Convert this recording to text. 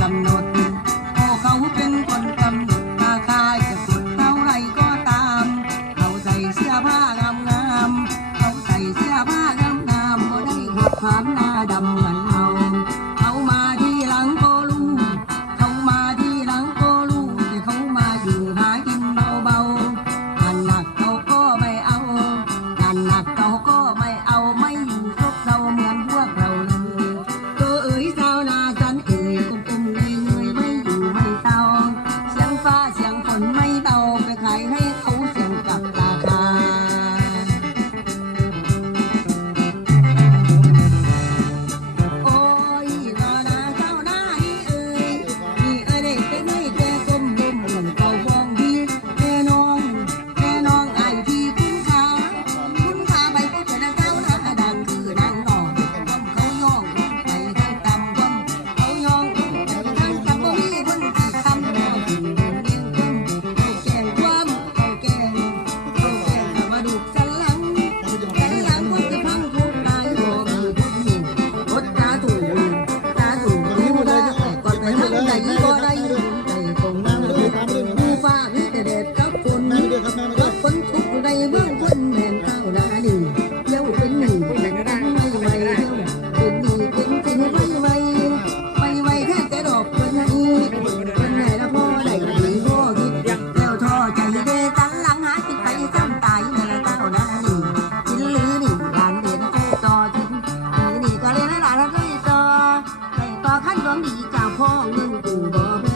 กำหนดโอ้เขาเป็นคนกำหนดราคาจะสุดเท่าไรก็ตาม เขาใส่เสื้อผ้างามงามเขาใส่เสื้อผ้างามงามก็ได้หัวความหน้าดำ Ay, ต่อขั้นดว